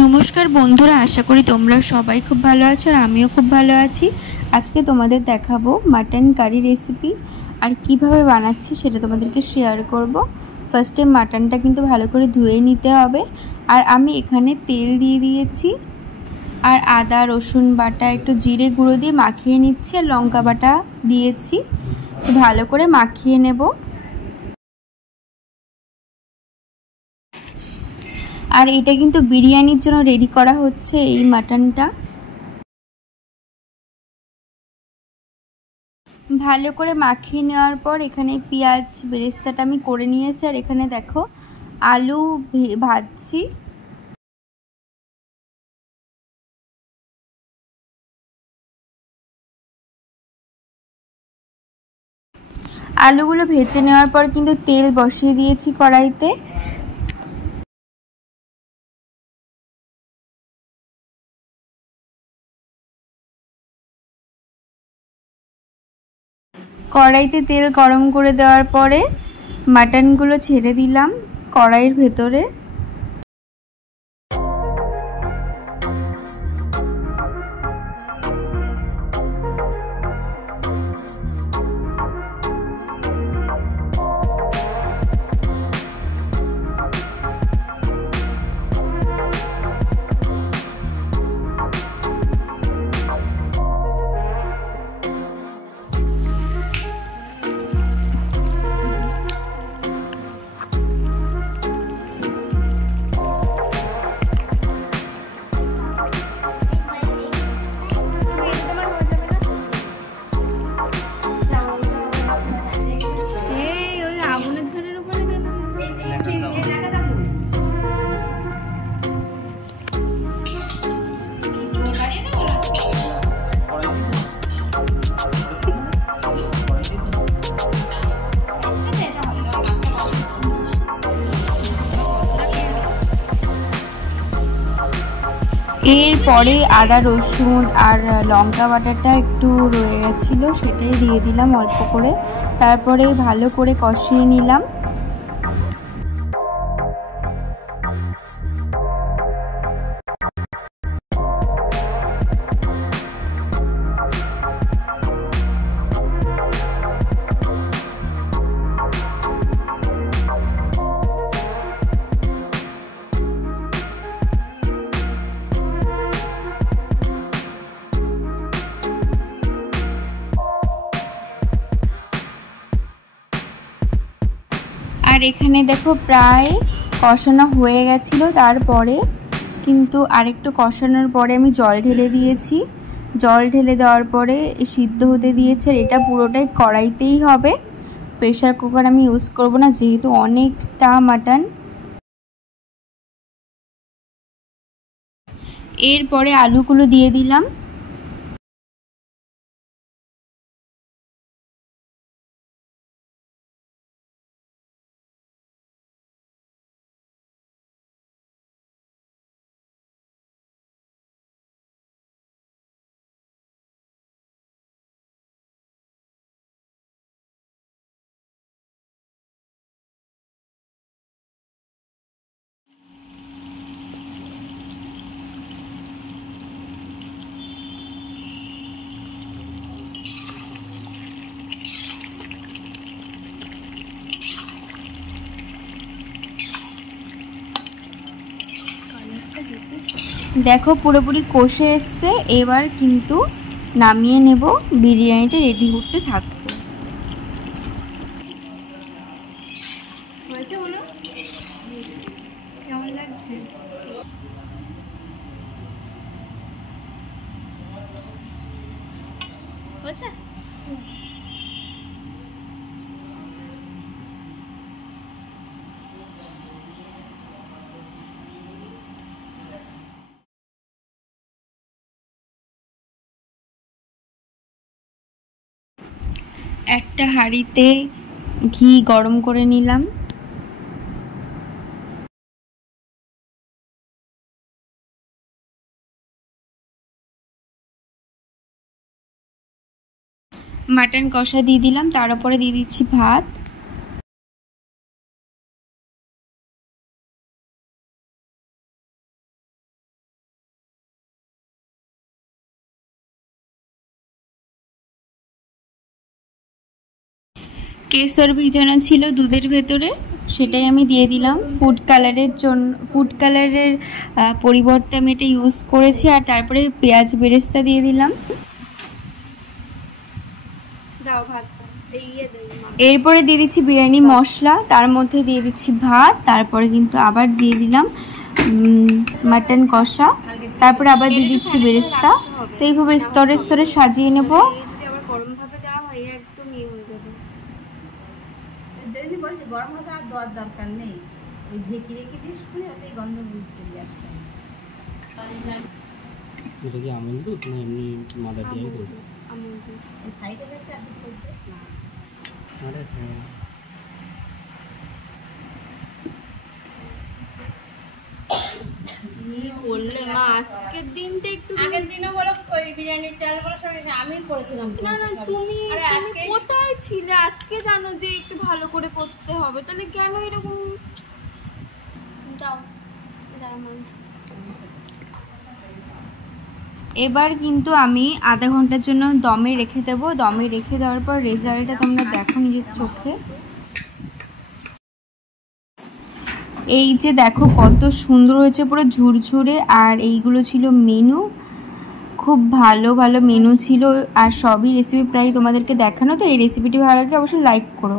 নমস্কার বন্ধুরা, আশা করি তোমরা সবাই খুব ভালো আছো আর আমিও খুব ভালো আছি। আজকে তোমাদের দেখাবো মাটন কারি রেসিপি আর কিভাবে বানাচ্ছি সেটা তোমাদেরকে শেয়ার করব। ফার্স্টে মাটনটা কিন্তু ভালো করে ধুয়ে নিতে হবে। আর আমি এখানে তেল দিয়ে দিয়েছি আর আদা রসুন বাটা একটু জিরে গুঁড়ো দিয়ে মাখিয়ে নিচ্ছি আর লঙ্কা বাটা দিয়েছি, ভালো করে মাখিয়ে নেব। আর এটা কিন্তু বিরিয়ানির জন্য রেডি করা হচ্ছে এই মাটনটা। ভালো করে মাখিয়ে নেওয়ার পর এখানে পেঁয়াজ বেরেস্তাটা আমি করে নিয়েছি আর এখানে দেখো আলু ভাজছি। আলুগুলো ভেজে নেওয়ার পর কিন্তু তেল বসিয়ে দিয়েছি কড়াইতে। কড়াইতে তেল গরম করে দেওয়ার পরে মাটনগুলো ছেড়ে দিলাম কড়াইয়ের ভেতরে। এরপরে আদা রসুন আর লঙ্কা বাটাটা একটু রয়ে গেছিলো, সেটাই দিয়ে দিলাম অল্প করে। তারপরে ভালো করে কষিয়ে নিলাম। আর এখানে দেখো প্রায় কষানো হয়ে গেছিলো। তারপরে কিন্তু আরেকটু কষানোর পরে আমি জল ঢেলে দিয়েছি। জল ঢেলে দেওয়ার পরে সিদ্ধ হতে দিয়েছি। আর এটা পুরোটাই কড়াইতেই হবে, প্রেশার কুকার আমি ইউজ করব না যেহেতু অনেকটা মাটন। এরপরে আলুগুলো দিয়ে দিলাম। দেখো পুরোপুরি কষে এসছে। এবার কিন্তু নামিয়ে নেব, বিরিয়ানিটা রেডি করতে থাকবো। কেমন লাগছে? একটা হাঁড়িতে ঘি গরম করে নিলাম। মাটন কষা দিয়ে দিলাম, তার উপরে দিয়ে দিচ্ছি ভাত। কেশর ভিজানো ছিল দুধের ভেতরে, সেটাই আমি দিয়ে দিলাম। ফুড কালারের পরিবর্তে আমি এটা ইউজ করেছি। আর তারপরে পেঁয়াজ বেরেস্তা দিয়ে দিলাম। এরপরে দিয়ে দিচ্ছি বিরিয়ানি মশলা, তার মধ্যে দিয়ে দিচ্ছি ভাত, তারপরে কিন্তু আবার দিয়ে দিলাম মাটন কষা, তারপরে আবার দিয়ে দিচ্ছি বেরেস্তা। তো এইভাবে স্তরে স্তরে সাজিয়ে নেব। বললে মা আজকের দিনটা একটু আগের দিনও বলো ওই বিরিয়ানির চাল বলো সব আমি করেছিলাম। না না তুমি কোথায় ছিলে? আজকে জানো যে একটু ভালো করে করতে হবে, তাহলে কেন এরকম? এবার কিন্তু আমি আধা ঘন্টার জন্য দমে রেখে দেবো। দমে রেখে দেওয়ার পর রেজাল্টটা তোমরা দেখো নিজের চোখে। এই যে দেখো কত সুন্দর হয়েছে, পুরো ঝুরঝুরে। আর এইগুলো ছিল মেনু, খুব ভালো ভালো মেনু ছিল। আর সবই রেসিপি প্রায় তোমাদেরকে দেখানো। তো এই রেসিপিটি ভালো লাগলে অবশ্যই লাইক করো।